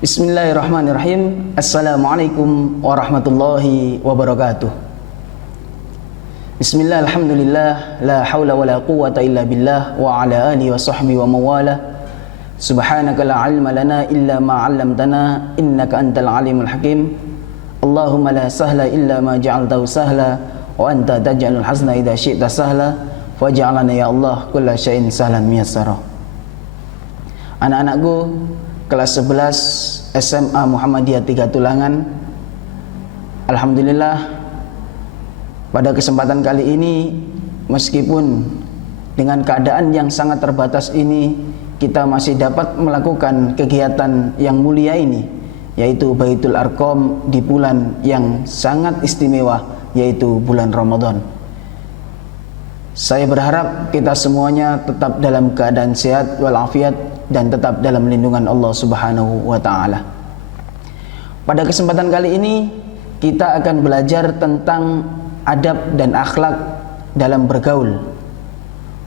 Bismillahirrahmanirrahim. Assalamualaikum warahmatullahi wabarakatuh. Bismillah, alhamdulillah, la hawla wa la quwwata illa billah, wa ala alihi wa sahbihi wa mawala. Subhanaka la ilma lana illa ma 'allamtana, innaka antal alimul hakim. Allahumma la sahla illa ma ja'altahu sahla, wa anta taj'alul hazna idza syi'ta sahla, faj'alna ya Allah kulla syai'in sahlan miyassara. Anak-anakku kelas 11 SMA Muhammadiyah 3 Tulangan, alhamdulillah pada kesempatan kali ini, meskipun dengan keadaan yang sangat terbatas ini, kita masih dapat melakukan kegiatan yang mulia ini, yaitu Baitul Arqam di bulan yang sangat istimewa, yaitu bulan Ramadan. Saya berharap kita semuanya tetap dalam keadaan sehat walafiat dan tetap dalam lindungan Allah Subhanahu wa ta'ala. Pada kesempatan kali ini kita akan belajar tentang adab dan akhlak dalam bergaul.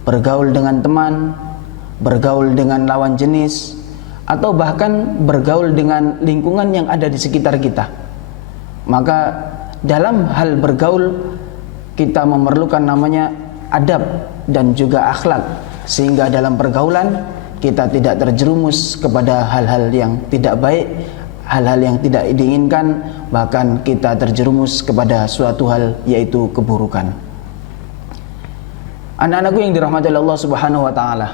Bergaul dengan teman, bergaul dengan lawan jenis, atau bahkan bergaul dengan lingkungan yang ada di sekitar kita. Maka dalam hal bergaul kita memerlukan namanya adab dan juga akhlak, sehingga dalam pergaulan kita tidak terjerumus kepada hal-hal yang tidak baik, hal-hal yang tidak diinginkan, bahkan kita terjerumus kepada suatu hal, yaitu keburukan. Anak-anakku yang dirahmati Allah Subhanahu wa ta'ala,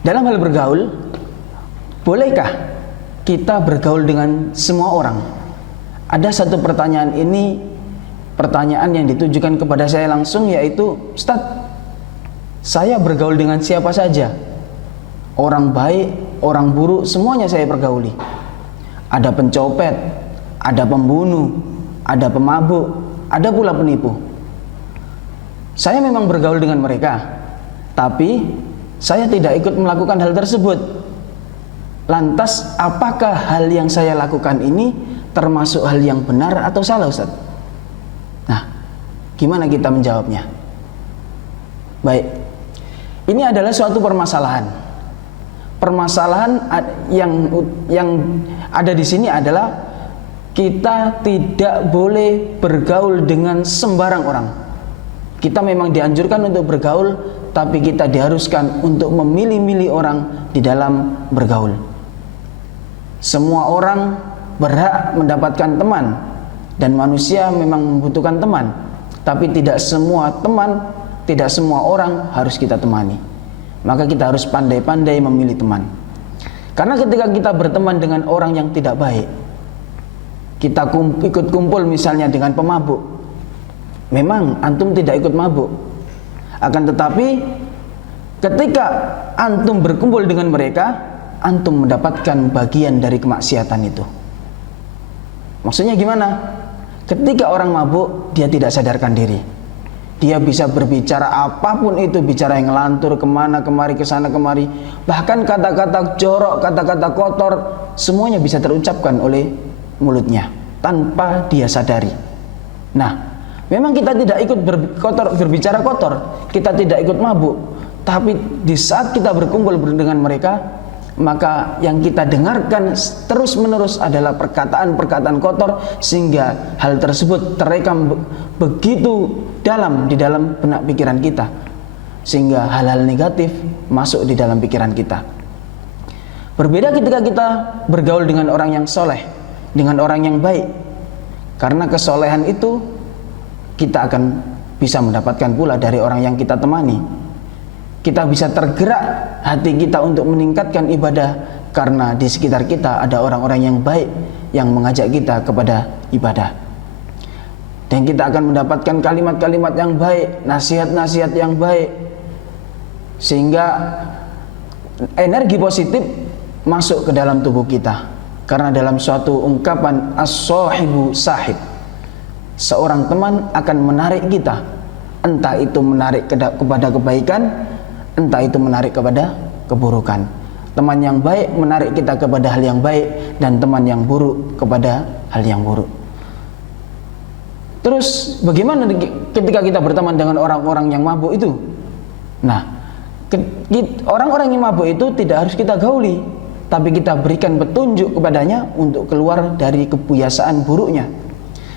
dalam hal bergaul, bolehkah kita bergaul dengan semua orang? Ada satu pertanyaan ini, pertanyaan yang ditujukan kepada saya langsung, yaitu, Ustadz, saya bergaul dengan siapa saja, orang baik, orang buruk, semuanya saya pergauli. Ada pencopet, ada pembunuh, ada pemabuk, ada pula penipu. Saya memang bergaul dengan mereka, tapi saya tidak ikut melakukan hal tersebut. Lantas apakah hal yang saya lakukan ini termasuk hal yang benar atau salah, Ustaz? Nah, gimana kita menjawabnya? Baik, ini adalah suatu permasalahan. Permasalahan yang ada di sini adalah kita tidak boleh bergaul dengan sembarang orang. Kita memang dianjurkan untuk bergaul, tapi kita diharuskan untuk memilih-milih orang di dalam bergaul. Semua orang berhak mendapatkan teman, dan manusia memang membutuhkan teman, tapi tidak semua teman, tidak semua orang harus kita temani. Maka kita harus pandai-pandai memilih teman. Karena ketika kita berteman dengan orang yang tidak baik, kita ikut kumpul misalnya dengan pemabuk, memang antum tidak ikut mabuk, akan tetapi ketika antum berkumpul dengan mereka, antum mendapatkan bagian dari kemaksiatan itu. Maksudnya gimana? Ketika orang mabuk, dia tidak sadarkan diri. Dia bisa berbicara apapun itu, bicara yang ngelantur kemana kemari, kesana kemari, bahkan kata-kata jorok, kata-kata kotor, semuanya bisa terucapkan oleh mulutnya tanpa dia sadari. Nah, memang kita tidak ikut berbicara kotor, kita tidak ikut mabuk, tapi di saat kita berkumpul dengan mereka, maka yang kita dengarkan terus menerus adalah perkataan-perkataan kotor, sehingga hal tersebut terekam begitu dalam di dalam benak pikiran kita, sehingga hal-hal negatif masuk di dalam pikiran kita. Berbeda ketika kita bergaul dengan orang yang soleh, dengan orang yang baik, karena kesolehan itu kita akan bisa mendapatkan pula dari orang yang kita temani. Kita bisa tergerak hati kita untuk meningkatkan ibadah, karena di sekitar kita ada orang-orang yang baik yang mengajak kita kepada ibadah. Dan kita akan mendapatkan kalimat-kalimat yang baik, nasihat-nasihat yang baik, sehingga energi positif masuk ke dalam tubuh kita. Karena dalam suatu ungkapan as-sahibu sahib, seorang teman akan menarik kita, entah itu menarik kepada kebaikan, entah itu menarik kepada keburukan. Teman yang baik menarik kita kepada hal yang baik, dan teman yang buruk kepada hal yang buruk. Terus bagaimana ketika kita berteman dengan orang-orang yang mabuk itu? Nah, Orang-orang yang mabuk itu tidak harus kita gauli, tapi kita berikan petunjuk kepadanya untuk keluar dari kebiasaan buruknya.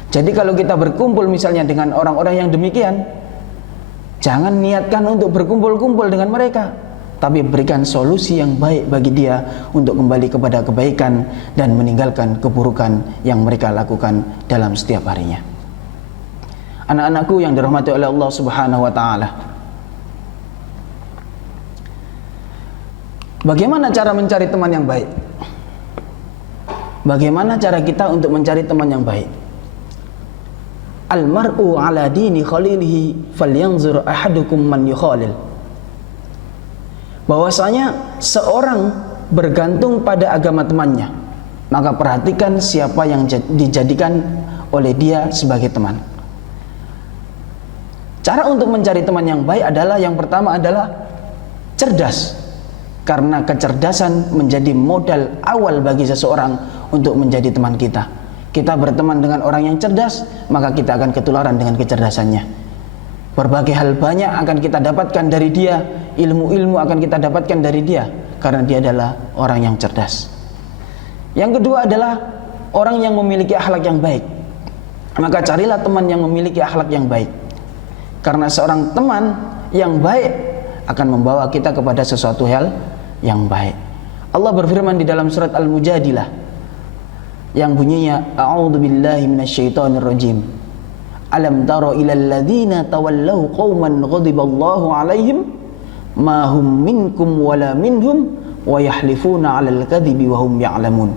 Jadi kalau kita berkumpul misalnya dengan orang-orang yang demikian, jangan niatkan untuk berkumpul-kumpul dengan mereka, tapi berikan solusi yang baik bagi dia untuk kembali kepada kebaikan dan meninggalkan keburukan yang mereka lakukan dalam setiap harinya. Anak-anakku yang dirahmati oleh Allah Subhanahu wa taala, bagaimana cara mencari teman yang baik? Bagaimana cara kita untuk mencari teman yang baik? Al-mar'u ala dini khalilihi falyanzur ahadukum man yukhalil. Bahwasanya seorang bergantung pada agama temannya, maka perhatikan siapa yang dijadikan oleh dia sebagai teman. Cara untuk mencari teman yang baik adalah, yang pertama adalah cerdas. Karena kecerdasan menjadi modal awal bagi seseorang untuk menjadi teman kita. Kita berteman dengan orang yang cerdas, maka kita akan ketularan dengan kecerdasannya. Berbagai hal banyak akan kita dapatkan dari dia, ilmu-ilmu akan kita dapatkan dari dia, karena dia adalah orang yang cerdas. Yang kedua adalah orang yang memiliki akhlak yang baik. Maka carilah teman yang memiliki akhlak yang baik. Karena seorang teman yang baik akan membawa kita kepada sesuatu hal yang baik. Allah berfirman di dalam surat Al-Mujadilah yang bunyinya, a'udzubillahi minasyaitonirrajim. Alam tara ilal ladzina tawallaw qauman ghadiballahu alaihim ma hum minkum wala minhum wa yahlifuna 'alal kadhibi wa hum ya'lamun.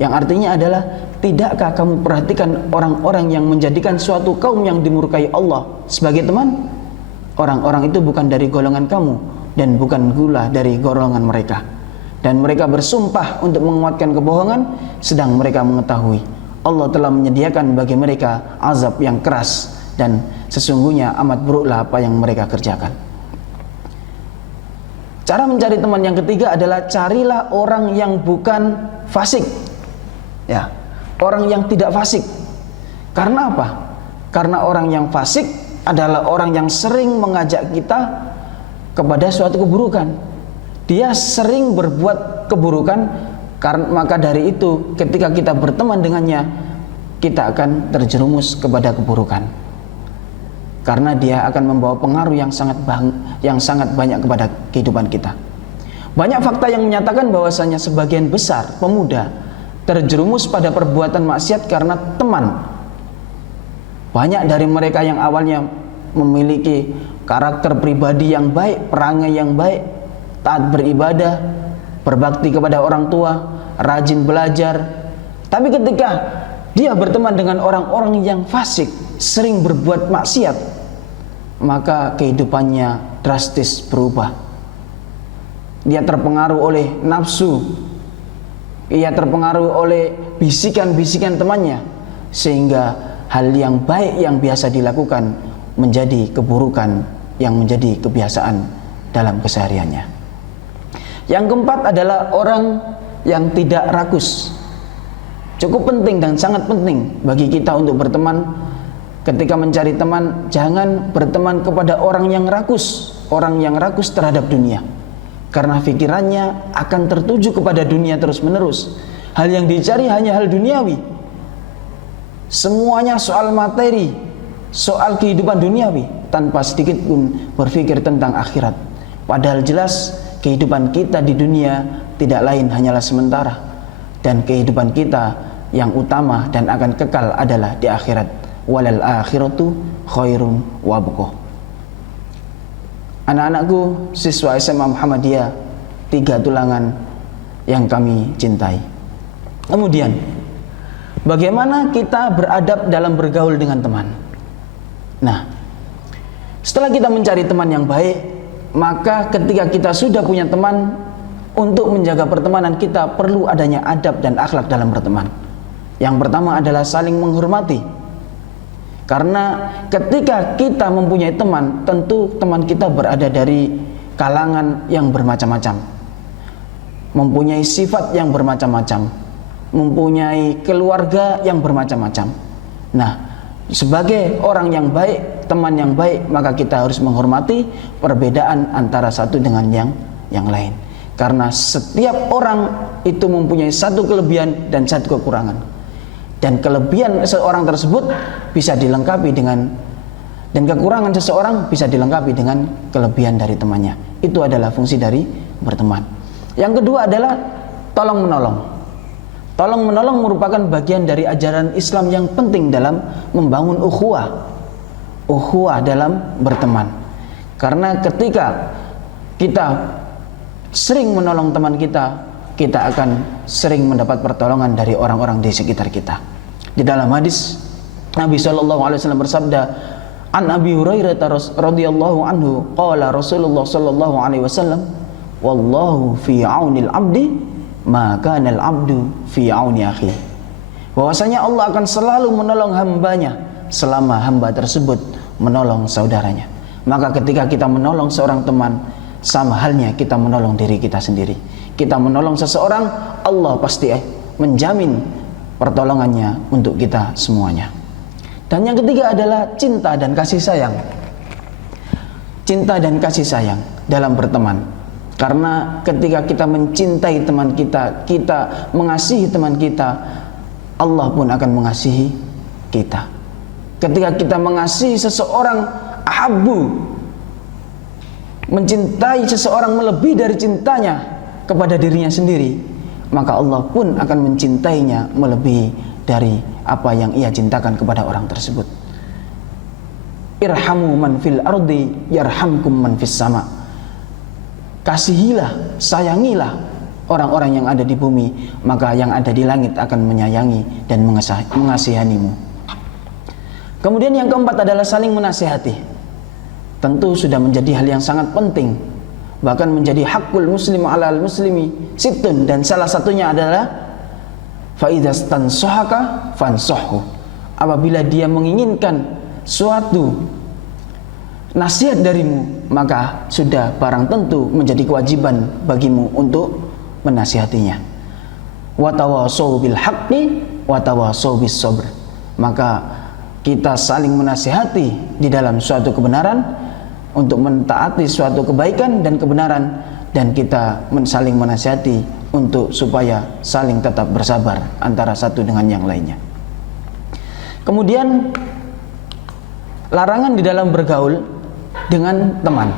Yang artinya adalah, tidakkah kamu perhatikan orang-orang yang menjadikan suatu kaum yang dimurkai Allah sebagai teman? Orang-orang itu bukan dari golongan kamu dan bukan pula dari golongan mereka. Dan mereka bersumpah untuk menguatkan kebohongan, sedang mereka mengetahui Allah telah menyediakan bagi mereka azab yang keras, dan sesungguhnya amat buruklah apa yang mereka kerjakan. Cara mencari teman yang ketiga adalah carilah orang yang bukan fasik, ya, orang yang tidak fasik. Karena apa? Karena orang yang fasik adalah orang yang sering mengajak kita kepada suatu keburukan. Dia sering berbuat keburukan, maka dari itu ketika kita berteman dengannya, kita akan terjerumus kepada keburukan. Karena dia akan membawa pengaruh yang sangat banyak kepada kehidupan kita. Banyak fakta yang menyatakan bahwasanya sebagian besar pemuda terjerumus pada perbuatan maksiat karena teman. Banyak dari mereka yang awalnya memiliki karakter pribadi yang baik, perangai yang baik, taat beribadah, berbakti kepada orang tua, rajin belajar, tapi ketika dia berteman dengan orang-orang yang fasik, sering berbuat maksiat, maka kehidupannya drastis berubah. Dia terpengaruh oleh nafsu, ia terpengaruh oleh bisikan-bisikan temannya, sehingga hal yang baik yang biasa dilakukan menjadi keburukan yang menjadi kebiasaan dalam kesehariannya. Yang keempat adalah orang yang tidak rakus. Cukup penting dan sangat penting bagi kita untuk berteman. Ketika mencari teman, jangan berteman kepada orang yang rakus terhadap dunia, karena pikirannya akan tertuju kepada dunia terus menerus. Hal yang dicari hanya hal duniawi, semuanya soal materi, soal kehidupan duniawi, tanpa sedikit pun berpikir tentang akhirat. Padahal jelas kehidupan kita di dunia tidak lain hanyalah sementara, dan kehidupan kita yang utama dan akan kekal adalah di akhirat. Walal akhiratu khairun wa abqa. Anak-anakku, siswa SMA Muhammadiyah 3 Tulangan yang kami cintai. Kemudian, bagaimana kita beradab dalam bergaul dengan teman? Nah, setelah kita mencari teman yang baik, maka ketika kita sudah punya teman, untuk menjaga pertemanan kita perlu adanya adab dan akhlak dalam berteman. Yang pertama adalah saling menghormati. Karena ketika kita mempunyai teman, tentu teman kita berada dari kalangan yang bermacam-macam, mempunyai sifat yang bermacam-macam, mempunyai keluarga yang bermacam-macam. Nah, Sebagai orang yang baik, teman yang baik, maka kita harus menghormati perbedaan antara satu dengan yang lain. Karena setiap orang itu mempunyai satu kelebihan dan satu kekurangan. Dan kelebihan seseorang tersebut bisa dilengkapi dengan, dan kekurangan seseorang bisa dilengkapi dengan kelebihan dari temannya. Itu adalah fungsi dari berteman. Yang kedua adalah tolong menolong. Tolong menolong merupakan bagian dari ajaran Islam yang penting dalam membangun ukhuwah dalam berteman. Karena ketika kita sering menolong teman kita, kita akan sering mendapat pertolongan dari orang-orang di sekitar kita. Di dalam hadis Nabi SAW bersabda, An Abi Hurairah radhiyallahu anhu qala Rasulullah sallallahu alaihi wasallam, wallahu fi aunil abdi maka kanal abdu fi auni akhi. Bahwasanya Allah akan selalu menolong hambanya selama hamba tersebut menolong saudaranya. Maka ketika kita menolong seorang teman, sama halnya kita menolong diri kita sendiri. Kita menolong seseorang, Allah pasti menjamin pertolongannya untuk kita semuanya. Dan yang ketiga adalah cinta dan kasih sayang. Cinta dan kasih sayang dalam berteman. Karena ketika kita mencintai teman kita, kita mengasihi teman kita, Allah pun akan mengasihi kita. Ketika kita mengasihi seseorang, ahabbu, mencintai seseorang melebihi dari cintanya kepada dirinya sendiri, maka Allah pun akan mencintainya melebihi dari apa yang ia cintakan kepada orang tersebut. Irhamu man fil ardi yarhamkum man fis sama. Kasihilah, sayangilah orang-orang yang ada di bumi, maka yang ada di langit akan menyayangi dan mengasihanimu. Kemudian yang keempat adalah saling menasihati. Tentu sudah menjadi hal yang sangat penting, bahkan menjadi hakul muslim alal muslimi situn, dan salah satunya adalah fa'idzas tansohaka fansohu. Apabila dia menginginkan suatu nasihat darimu, maka sudah barang tentu menjadi kewajiban bagimu untuk menasihatinya. Wa tawassaw bil haqqi wa tawassaw bis sabr. Maka kita saling menasihati di dalam suatu kebenaran, untuk mentaati suatu kebaikan dan kebenaran, dan kita saling menasihati untuk supaya saling tetap bersabar antara satu dengan yang lainnya. Kemudian larangan di dalam bergaul dengan teman.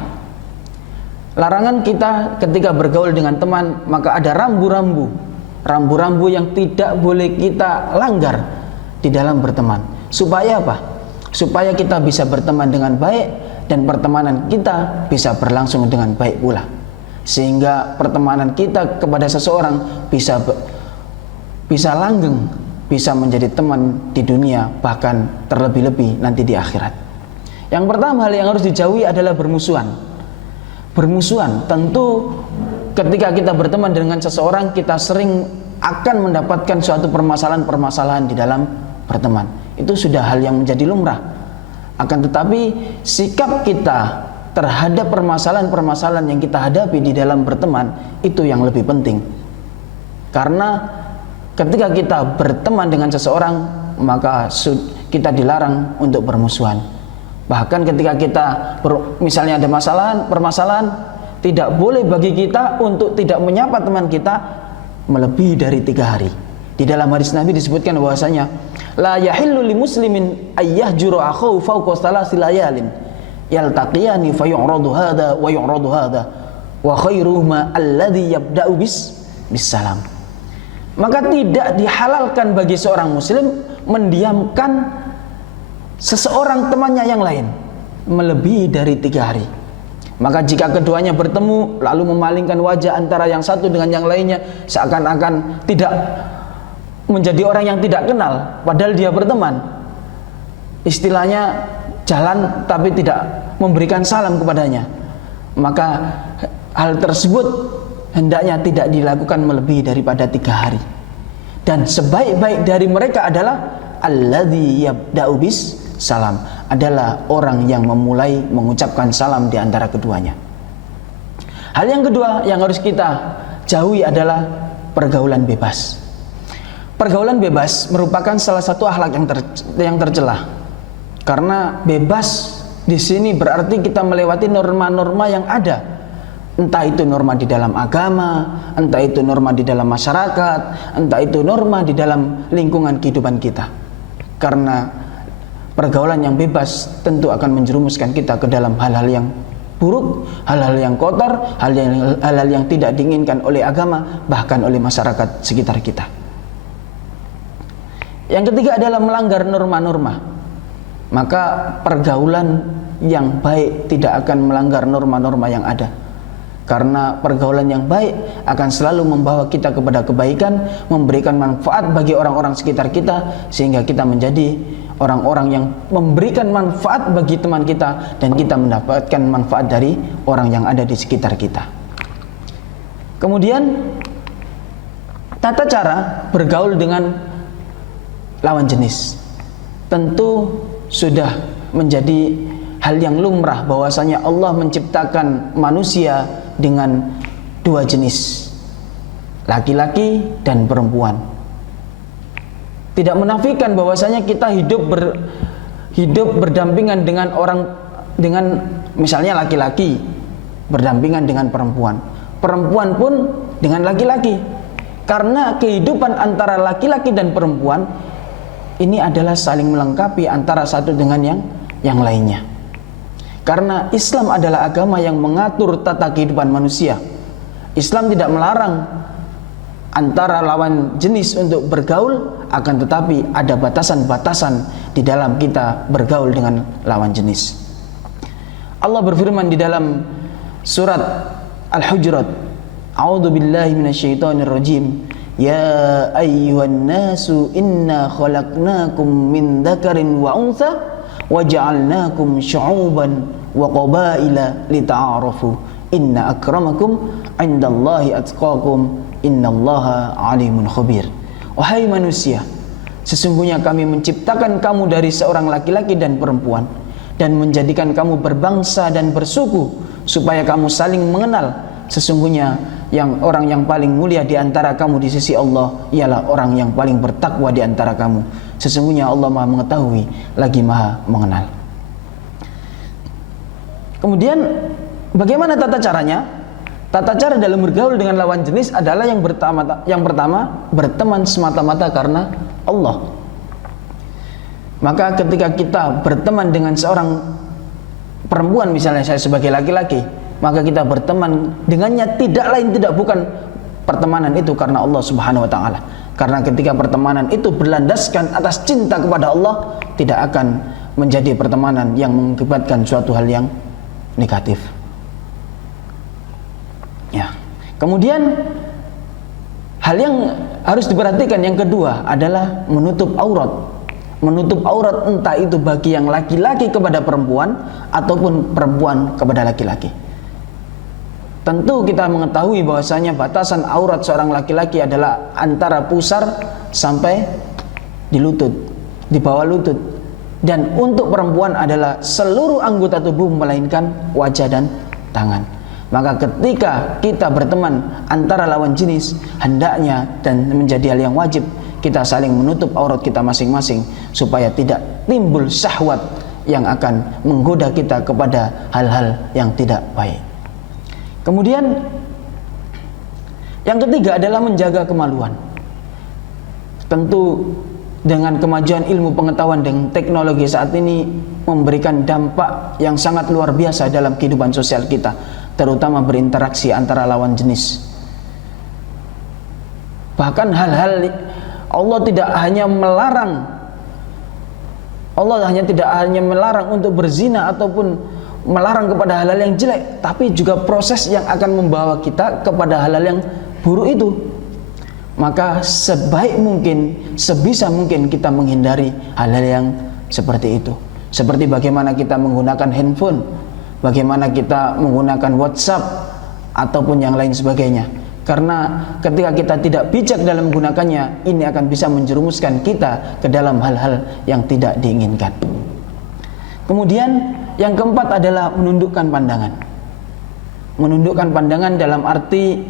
Larangan kita ketika bergaul dengan teman, maka ada rambu-rambu yang tidak boleh kita langgar di dalam berteman. Supaya apa? Supaya kita bisa berteman dengan baik dan pertemanan kita bisa berlangsung dengan baik pula. Sehingga pertemanan kita kepada seseorang bisa langgeng, bisa menjadi teman di dunia, bahkan terlebih-lebih nanti di akhirat. Yang pertama, hal yang harus dijauhi adalah bermusuhan. Bermusuhan, tentu ketika kita berteman dengan seseorang, kita sering akan mendapatkan suatu permasalahan-permasalahan di dalam berteman. Itu sudah hal yang menjadi lumrah. Akan tetapi sikap kita terhadap permasalahan-permasalahan yang kita hadapi di dalam berteman, itu yang lebih penting. Karena ketika kita berteman dengan seseorang, maka kita dilarang untuk bermusuhan. Bahkan ketika kita misalnya ada permasalahan, tidak boleh bagi kita untuk tidak menyapa teman kita melebihi dari 3 hari. Di dalam hadis Nabi disebutkan bahwasanya la yahillu li muslimin ayyahjuru akhahu fawqa thalathi layalin yaltaqiyani fayu'radu hadha wa yu'radu hadha wa khairuhuma alladhi yabda'u bis salam. Maka tidak dihalalkan bagi seorang muslim mendiamkan seseorang temannya yang lain melebihi dari 3 hari. Maka jika keduanya bertemu lalu memalingkan wajah antara yang satu dengan yang lainnya, seakan-akan tidak menjadi orang yang tidak kenal, padahal dia berteman. Istilahnya jalan tapi tidak memberikan salam kepadanya. Maka hal tersebut hendaknya tidak dilakukan melebihi daripada 3 hari. Dan sebaik-baik dari mereka adalah alladzi yabda'u bis salam, adalah orang yang memulai mengucapkan salam di antara keduanya. Hal yang kedua yang harus kita jauhi adalah pergaulan bebas. Pergaulan bebas merupakan salah satu akhlak yang tercela. Karena bebas di sini berarti kita melewati norma-norma yang ada. Entah itu norma di dalam agama, entah itu norma di dalam masyarakat, entah itu norma di dalam lingkungan kehidupan kita. Karena pergaulan yang bebas tentu akan menjerumuskan kita ke dalam hal-hal yang buruk, hal-hal yang kotor, hal-hal yang tidak diinginkan oleh agama, bahkan oleh masyarakat sekitar kita. Yang ketiga adalah melanggar norma-norma. Maka pergaulan yang baik tidak akan melanggar norma-norma yang ada. Karena pergaulan yang baik akan selalu membawa kita kepada kebaikan, memberikan manfaat bagi orang-orang sekitar kita, sehingga kita menjadi orang-orang yang memberikan manfaat bagi teman kita, dan kita mendapatkan manfaat dari orang yang ada di sekitar kita. Kemudian tata cara bergaul dengan lawan jenis tentu sudah menjadi hal yang lumrah, bahwasanya Allah menciptakan manusia dengan dua jenis, laki-laki dan perempuan. Tidak menafikan bahwasanya kita hidup berdampingan dengan misalnya laki-laki berdampingan dengan perempuan, perempuan pun dengan laki-laki. Karena kehidupan antara laki-laki dan perempuan ini adalah saling melengkapi antara satu dengan yang lainnya. Karena Islam adalah agama yang mengatur tata kehidupan manusia. Islam tidak melarang antara lawan jenis untuk bergaul, akan tetapi ada batasan-batasan di dalam kita bergaul dengan lawan jenis. Allah berfirman di dalam surat Al-Hujurat, A'udzu billahi minasyaitonir rajim. Ya ayyuhan nasu inna khalaqnakum min dzakarin wa untha wa ja'alnakum syu'uban wa qabaila lita'arafu inna akramakum 'indallahi atqakum innallaha 'alimun khabir. Wahai manusia, sesungguhnya kami menciptakan kamu dari seorang laki-laki dan perempuan, dan menjadikan kamu berbangsa dan bersuku supaya kamu saling mengenal. Sesungguhnya orang yang paling mulia di antara kamu di sisi Allah ialah orang yang paling bertakwa di antara kamu. Sesungguhnya Allah Maha mengetahui lagi Maha mengenal. Kemudian bagaimana tata caranya? Tata cara dalam bergaul dengan lawan jenis adalah yang pertama berteman semata-mata karena Allah. Maka ketika kita berteman dengan seorang perempuan, misalnya saya sebagai laki-laki, maka kita berteman dengannya tidak lain tidak bukan pertemanan itu karena Allah Subhanahu wa taala. Karena ketika pertemanan itu berlandaskan atas cinta kepada Allah, tidak akan menjadi pertemanan yang mengakibatkan suatu hal yang negatif. Ya. Kemudian hal yang harus diperhatikan yang kedua adalah menutup aurat. Menutup aurat entah itu bagi yang laki-laki kepada perempuan ataupun perempuan kepada laki-laki. Tentu kita mengetahui bahwasanya batasan aurat seorang laki-laki adalah antara pusar sampai di lutut, di bawah lutut. Dan untuk perempuan adalah seluruh anggota tubuh melainkan wajah dan tangan. Maka ketika kita berteman antara lawan jenis, hendaknya dan menjadi hal yang wajib kita saling menutup aurat kita masing-masing supaya tidak timbul syahwat yang akan menggoda kita kepada hal-hal yang tidak baik. Kemudian yang ketiga adalah menjaga kemaluan. Tentu dengan kemajuan ilmu pengetahuan dan teknologi saat ini memberikan dampak yang sangat luar biasa dalam kehidupan sosial kita, terutama berinteraksi antara lawan jenis. Bahkan hal-hal Allah tidak hanya melarang untuk berzina ataupun melarang kepada hal-hal yang jelek, tapi juga proses yang akan membawa kita kepada hal-hal yang buruk itu. Maka sebaik mungkin, sebisa mungkin kita menghindari hal-hal yang seperti itu. Seperti bagaimana kita menggunakan handphone, bagaimana kita menggunakan WhatsApp ataupun yang lain sebagainya. Karena ketika kita tidak bijak dalam menggunakannya, ini akan bisa menjerumuskan kita ke dalam hal-hal yang tidak diinginkan. Kemudian yang keempat adalah menundukkan pandangan. Menundukkan pandangan dalam arti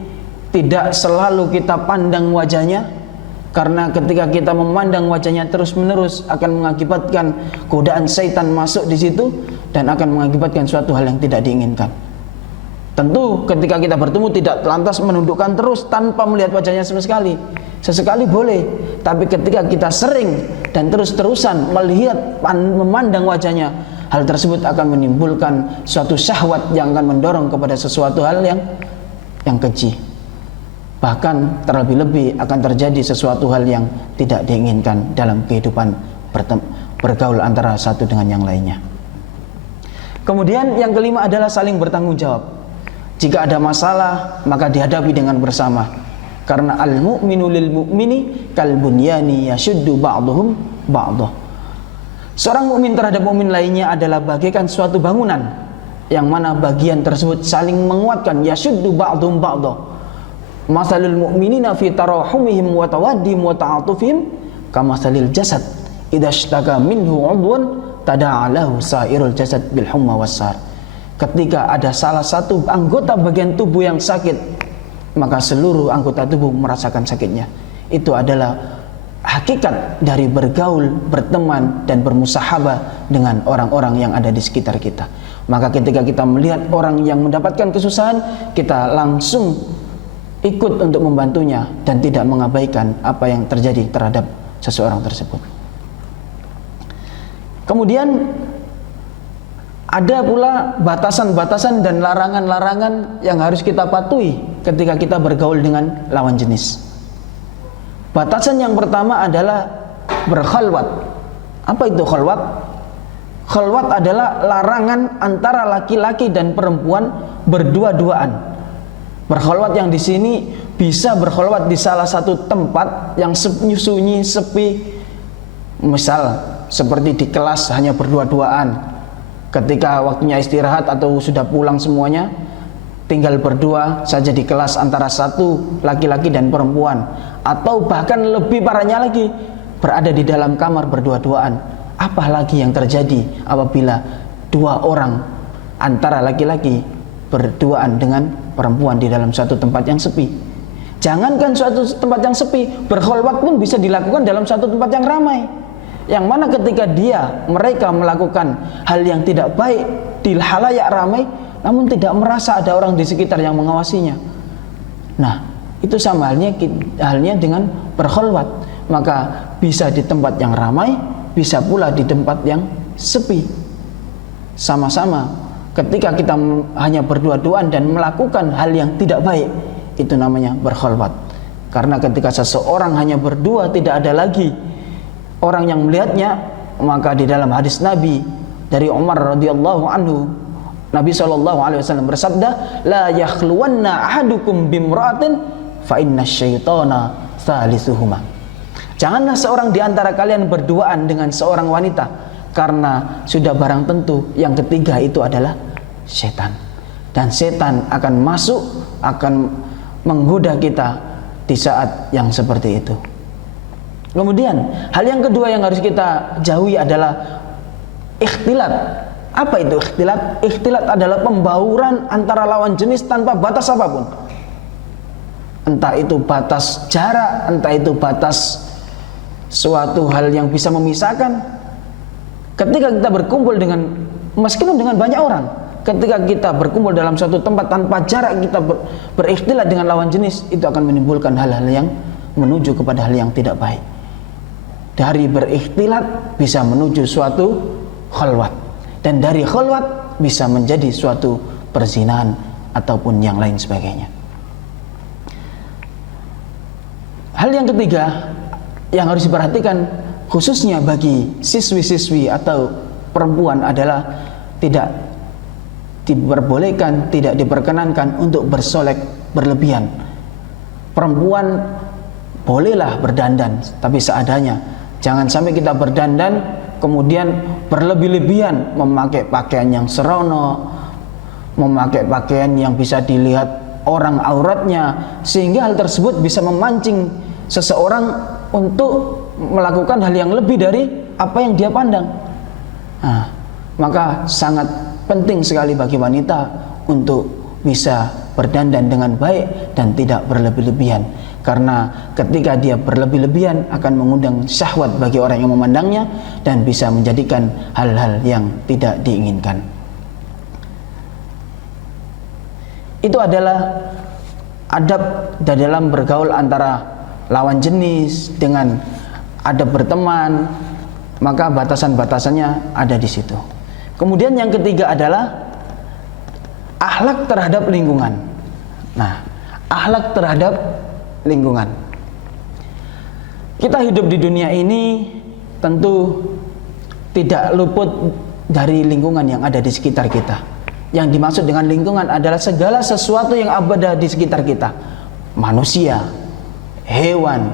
tidak selalu kita pandang wajahnya, Karena ketika kita memandang wajahnya terus-menerus akan mengakibatkan godaan syaitan masuk di situ dan akan mengakibatkan suatu hal yang tidak diinginkan. Tentu ketika kita bertemu tidak lantas menundukkan terus tanpa melihat wajahnya sama sekali. Sesekali boleh, tapi ketika kita sering dan terus-terusan melihat, memandang wajahnya, hal tersebut akan menimbulkan suatu syahwat yang akan mendorong kepada sesuatu hal yang keji. Bahkan terlebih-lebih akan terjadi sesuatu hal yang tidak diinginkan dalam kehidupan bergaul antara satu dengan yang lainnya. Kemudian yang kelima adalah saling bertanggung jawab. Jika ada masalah, maka dihadapi dengan bersama. Karena al-mu'minu lil mu'mini kal bunyani yashuddu ba'duhum ba'dah. Seorang mukmin terhadap mukmin lainnya adalah bagaikan suatu bangunan yang mana bagian tersebut saling menguatkan, yashuddu ba'duhum ba'dah. Masalul mu'minina fi tarahumihim wa tawaddihim wa ta'atufihim kamasalil jasad idza ishtaka minhu 'udwan tada'a lahu sa'irul jasad bil humma wassar. Ketika ada salah satu anggota bagian tubuh yang sakit, maka seluruh anggota tubuh merasakan sakitnya. Itu adalah hakikat dari bergaul, berteman dan bermusahabah dengan orang-orang yang ada di sekitar kita. Maka ketika kita melihat orang yang mendapatkan kesusahan, kita langsung ikut untuk membantunya dan tidak mengabaikan apa yang terjadi terhadap seseorang tersebut. Kemudian ada pula batasan-batasan dan larangan-larangan yang harus kita patuhi ketika kita bergaul dengan lawan jenis. Batasan yang pertama adalah berkhalwat. Apa itu khalwat? Khalwat adalah larangan antara laki-laki dan perempuan berdua-duaan. Berkhalwat yang di sini bisa berkhalwat di salah satu tempat yang sunyi, sepi. Misal seperti di kelas hanya berdua-duaan. Ketika waktunya istirahat atau sudah pulang semuanya, tinggal berdua saja di kelas antara satu laki-laki dan perempuan. Atau bahkan lebih parahnya lagi, berada di dalam kamar berdua-duaan. Apalagi yang terjadi apabila dua orang antara laki-laki berduaan dengan perempuan di dalam suatu tempat yang sepi. Jangankan suatu tempat yang sepi, berkhalwat pun bisa dilakukan dalam suatu tempat yang ramai. Yang mana ketika mereka melakukan hal yang tidak baik di halayak ramai, namun tidak merasa ada orang di sekitar yang mengawasinya. Nah, itu sama halnya dengan berkhalwat. Maka bisa di tempat yang ramai, bisa pula di tempat yang sepi. Sama-sama ketika kita hanya berdua-duaan dan melakukan hal yang tidak baik, itu namanya berkhalwat. Karena ketika seseorang hanya berdua, tidak ada lagi orang yang melihatnya, maka di dalam hadis Nabi dari Umar radhiyallahu anhu, Nabi SAW bersabda, la yakhluwanna ahadukum bimra'atin fa inna syaitana thalithuhuma. Janganlah seorang di antara kalian berduaan dengan seorang wanita, karena sudah barang tentu yang ketiga itu adalah setan. Dan setan akan masuk, akan menggoda kita di saat yang seperti itu. Kemudian hal yang kedua yang harus kita jauhi adalah ikhtilat. Apa itu ikhtilat? Ikhtilat adalah pembauran antara lawan jenis tanpa batas apapun. Entah itu batas jarak, entah itu batas suatu hal yang bisa memisahkan. Ketika kita berkumpul meskipun dengan banyak orang, ketika kita berkumpul dalam suatu tempat tanpa jarak, kita berikhtilat dengan lawan jenis, itu akan menimbulkan hal-hal yang menuju kepada hal yang tidak baik. Dari berikhtilat bisa menuju suatu khalwat, dan dari khalwat bisa menjadi suatu perzinahan ataupun yang lain sebagainya. Hal yang ketiga yang harus diperhatikan khususnya bagi siswi-siswi atau perempuan adalah tidak diperbolehkan, tidak diperkenankan untuk bersolek berlebihan. Perempuan bolehlah berdandan, tapi seadanya. Jangan sampai kita berdandan kemudian berlebih-lebihan, memakai pakaian yang serono, memakai pakaian yang bisa dilihat orang auratnya, sehingga hal tersebut bisa memancing seseorang untuk melakukan hal yang lebih dari apa yang dia pandang. Nah, maka sangat penting sekali bagi wanita untuk bisa berdandan dengan baik dan tidak berlebih-lebihan. Karena ketika dia berlebih-lebihan akan mengundang syahwat bagi orang yang memandangnya dan bisa menjadikan hal-hal yang tidak diinginkan. Itu adalah adab dalam bergaul antara lawan jenis dengan adab berteman, maka batasan-batasannya ada di situ. Kemudian yang ketiga adalah akhlak terhadap lingkungan. Nah, akhlak terhadap lingkungan. Kita hidup di dunia ini tentu tidak luput dari lingkungan yang ada di sekitar kita. Yang dimaksud dengan lingkungan adalah segala sesuatu yang ada di sekitar kita. Manusia, hewan,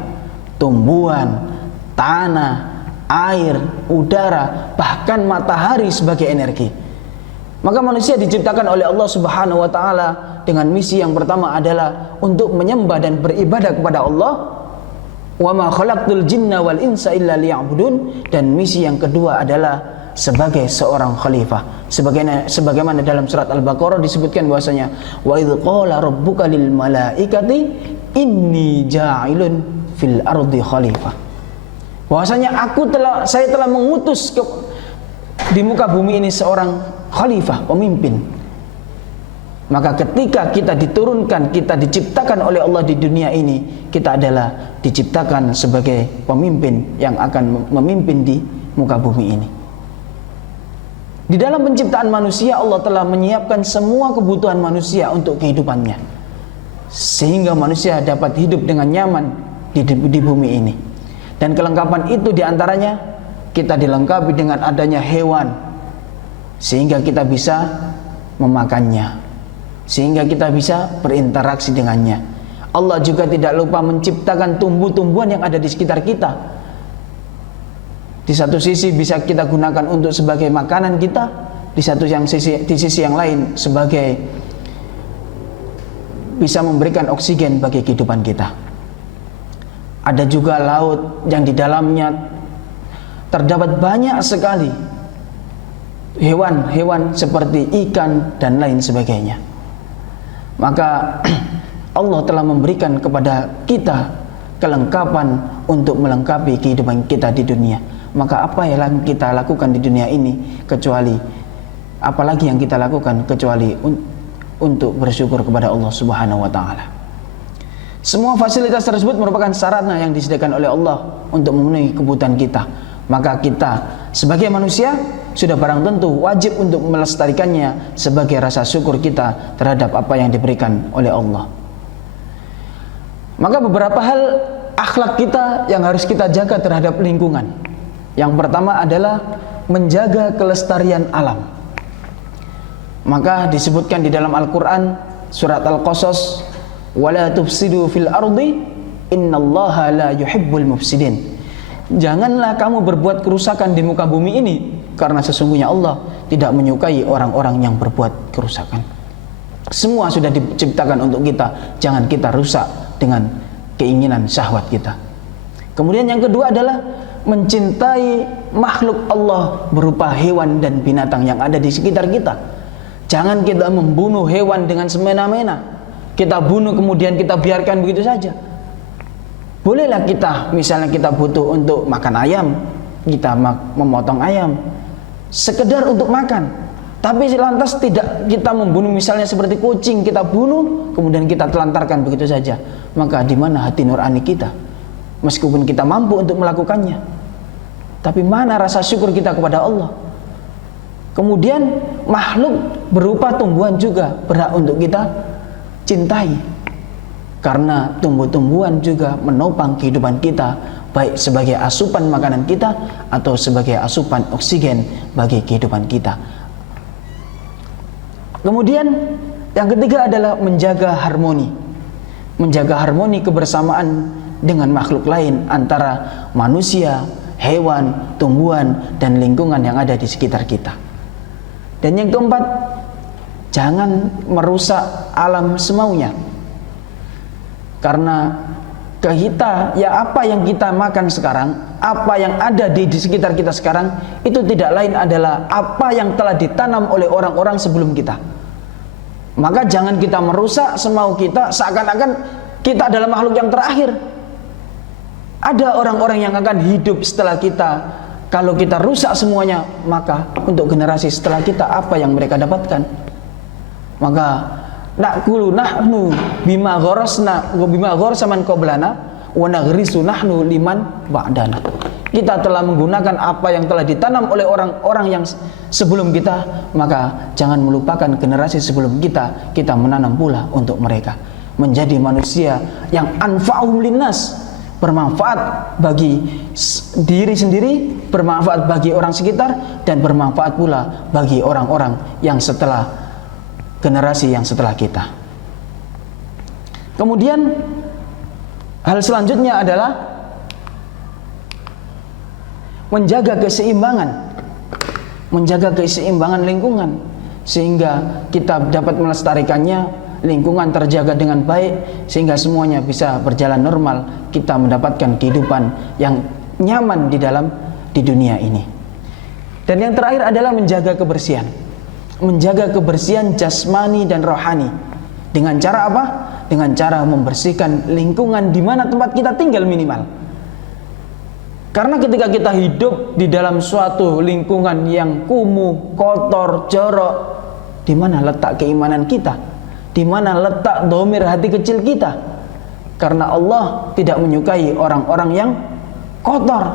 tumbuhan, tanah, air, udara, bahkan matahari sebagai energi. Maka manusia diciptakan oleh Allah Subhanahu wa taala dengan misi yang pertama adalah untuk menyembah dan beribadah kepada Allah. Wa ma khalaqtul jinna wal insa illa liya'budun, dan misi yang kedua adalah sebagai seorang khalifah. Sebagaimana dalam surat Al-Baqarah disebutkan bahwasanya wa idz qala rabbuka lil malaikati inni ja'ilun fil ardi khalifah. Bahwasanya saya telah mengutus di muka bumi ini seorang khalifah, pemimpin. Maka ketika kita diturunkan, kita diciptakan oleh Allah di dunia ini, kita adalah diciptakan sebagai pemimpin yang akan memimpin di muka bumi ini. Di dalam penciptaan manusia, Allah telah menyiapkan semua kebutuhan manusia untuk kehidupannya, sehingga manusia dapat hidup dengan nyaman di bumi ini. Dan kelengkapan itu diantaranya kita dilengkapi dengan adanya hewan, sehingga kita bisa memakannya, sehingga kita bisa berinteraksi dengannya. Allah juga tidak lupa menciptakan tumbuh-tumbuhan yang ada di sekitar kita. Di satu sisi bisa kita gunakan untuk sebagai makanan kita, di sisi yang lain sebagai bisa memberikan oksigen bagi kehidupan kita. Ada juga laut yang di dalamnya terdapat banyak sekali hewan-hewan seperti ikan dan lain sebagainya. Maka Allah telah memberikan kepada kita kelengkapan untuk melengkapi kehidupan kita di dunia. Maka apa yang kita lakukan di dunia ini apalagi yang kita lakukan kecuali untuk bersyukur kepada Allah Subhanahu wa taala. Semua fasilitas tersebut merupakan sarana yang disediakan oleh Allah untuk memenuhi kebutuhan kita. Maka kita sebagai manusia sudah barang tentu wajib untuk melestarikannya sebagai rasa syukur kita terhadap apa yang diberikan oleh Allah. Maka beberapa hal akhlak kita yang harus kita jaga terhadap lingkungan. Yang pertama adalah menjaga kelestarian alam. Maka disebutkan di dalam Al-Quran surat Al-Qasas, wala tufsidu fil ardi innallaha la yuhibbul mufsidin. Janganlah kamu berbuat kerusakan di muka bumi ini, karena sesungguhnya Allah tidak menyukai orang-orang yang berbuat kerusakan. Semua sudah diciptakan untuk kita, jangan kita rusak dengan keinginan syahwat kita. Kemudian yang kedua adalah mencintai makhluk Allah berupa hewan dan binatang yang ada di sekitar kita. Jangan kita membunuh hewan dengan semena-mena. Kita bunuh kemudian kita biarkan begitu saja. Bolehlah kita, misalnya kita butuh untuk makan ayam, kita memotong ayam sekedar untuk makan. Tapi lantas tidak kita membunuh, misalnya seperti kucing kita bunuh kemudian kita telantarkan begitu saja. Maka di mana hati nurani kita? Meskipun kita mampu untuk melakukannya, tapi mana rasa syukur kita kepada Allah? Kemudian makhluk berupa tumbuhan juga berhak untuk kita cintai, karena tumbuh-tumbuhan juga menopang kehidupan kita, baik sebagai asupan makanan kita atau sebagai asupan oksigen bagi kehidupan kita. Kemudian yang ketiga adalah menjaga harmoni. Menjaga harmoni kebersamaan dengan makhluk lain, antara manusia, hewan, tumbuhan, dan lingkungan yang ada di sekitar kita. Dan yang keempat, jangan merusak alam semaunya. Karena kita, ya apa yang kita makan sekarang, apa yang ada di sekitar kita sekarang, itu tidak lain adalah apa yang telah ditanam oleh orang-orang sebelum kita. Maka jangan kita merusak semau kita seakan-akan kita adalah makhluk yang terakhir. Ada orang-orang yang akan hidup setelah kita. Kalau kita rusak semuanya, maka untuk generasi setelah kita apa yang mereka dapatkan? Maka naqulu nahnu bima gharasna wa bima gharasa man qablana wa naghrisu nahnu liman ba'dana. Kita telah menggunakan apa yang telah ditanam oleh orang-orang yang sebelum kita, maka jangan melupakan generasi sebelum kita, kita menanam pula untuk mereka menjadi manusia yang anfa'uhum linnas, bermanfaat bagi diri sendiri, bermanfaat bagi orang sekitar, dan bermanfaat pula bagi orang-orang yang setelah generasi yang setelah kita. Kemudian hal selanjutnya adalah menjaga keseimbangan lingkungan, sehingga kita dapat melestarikannya, lingkungan terjaga dengan baik, sehingga semuanya bisa berjalan normal, kita mendapatkan kehidupan yang nyaman di dunia ini. Dan yang terakhir adalah menjaga kebersihan jasmani dan rohani. Dengan cara apa? Dengan cara membersihkan lingkungan di mana tempat kita tinggal minimal. Karena ketika kita hidup di dalam suatu lingkungan yang kumuh, kotor, jorok, di mana letak keimanan kita? Di mana letak dhamir hati kecil kita? Karena Allah tidak menyukai orang-orang yang kotor.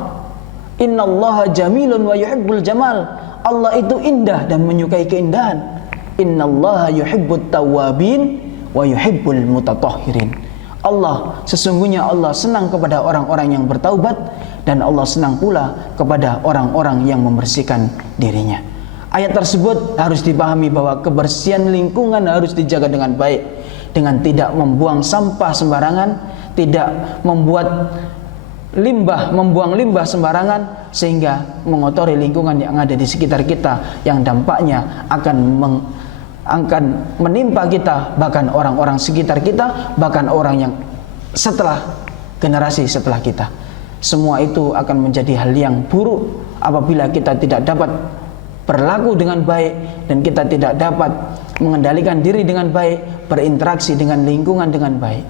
Innallaha jamilun wa yuhibbul jamal. Allah itu indah dan menyukai keindahan. Innallaha yuhibbut tawwabin wa yuhibbul mutatahhirin. Sesungguhnya Allah senang kepada orang-orang yang bertaubat, dan Allah senang pula kepada orang-orang yang membersihkan dirinya. Ayat tersebut harus dipahami bahwa kebersihan lingkungan harus dijaga dengan baik, dengan tidak membuang sampah sembarangan, tidak membuang limbah sembarangan, sehingga mengotori lingkungan yang ada di sekitar kita, yang dampaknya akan menimpa kita, bahkan orang-orang sekitar kita, bahkan orang yang generasi setelah kita. Semua itu akan menjadi hal yang buruk apabila kita tidak dapat berlaku dengan baik, dan kita tidak dapat mengendalikan diri dengan baik, berinteraksi dengan lingkungan dengan baik.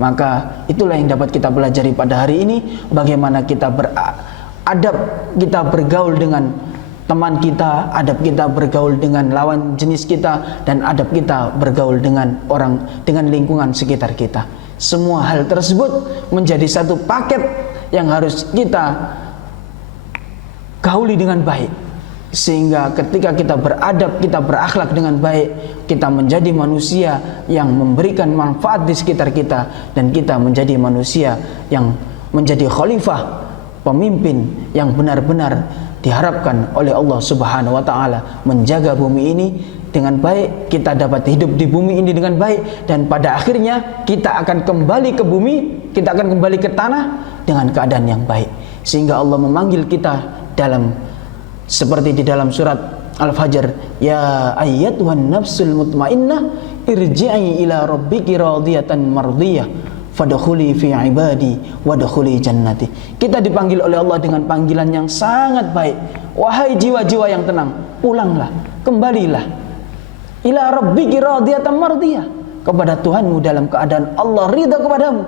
Maka itulah yang dapat kita pelajari pada hari ini, bagaimana kita beradab, kita bergaul dengan teman kita, adab kita bergaul dengan lawan jenis kita, dan adab kita bergaul dengan lingkungan sekitar kita. Semua hal tersebut menjadi satu paket yang harus kita gauli dengan baik, sehingga ketika kita beradab, kita berakhlak dengan baik, kita menjadi manusia yang memberikan manfaat di sekitar kita, dan kita menjadi manusia yang menjadi khalifah, pemimpin yang benar-benar diharapkan oleh Allah Subhanahu wa taala, menjaga bumi ini dengan baik, kita dapat hidup di bumi ini dengan baik, dan pada akhirnya kita akan kembali ke bumi, kita akan kembali ke tanah dengan keadaan yang baik. Sehingga Allah memanggil kita seperti di dalam surat Al-Fajr, ya ayyatuhan nafsul mutmainnah irji'i ila rabbiki radiyatan mardiyah fadkhuli fi ibadi wadkhuli jannati. Kita dipanggil oleh Allah dengan panggilan yang sangat baik. Wahai jiwa-jiwa yang tenang, pulanglah, kembalilah ila rabbiki radiyatan mardiyah, kepada Tuhanmu dalam keadaan Allah ridha kepadamu.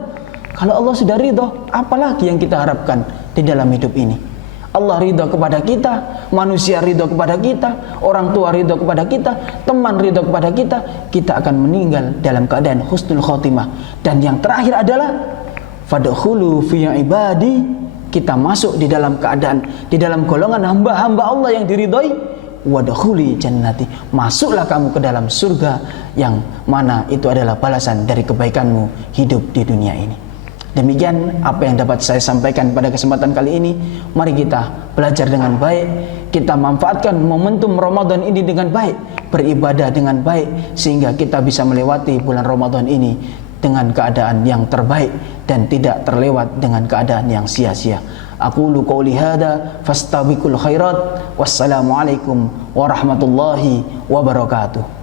Kalau Allah sudah ridha, apalagi yang kita harapkan di dalam hidup ini? Allah ridha kepada kita, manusia ridha kepada kita, orang tua ridha kepada kita, teman ridha kepada kita, kita akan meninggal dalam keadaan husnul khotimah. Dan yang terakhir adalah fadkhulu fi ibadi, kita masuk di dalam golongan hamba-hamba Allah yang diridhai, wadkhuli jannati, masuklah kamu ke dalam surga yang mana itu adalah balasan dari kebaikanmu hidup di dunia ini. Demikian apa yang dapat saya sampaikan pada kesempatan kali ini. Mari kita belajar dengan baik, kita manfaatkan momentum Ramadan ini dengan baik, beribadah dengan baik, sehingga kita bisa melewati bulan Ramadan ini dengan keadaan yang terbaik dan tidak terlewat dengan keadaan yang sia-sia. Aqulu qouli hadza fastabiqul khairat. Wassalamualaikum warahmatullahi wabarakatuh.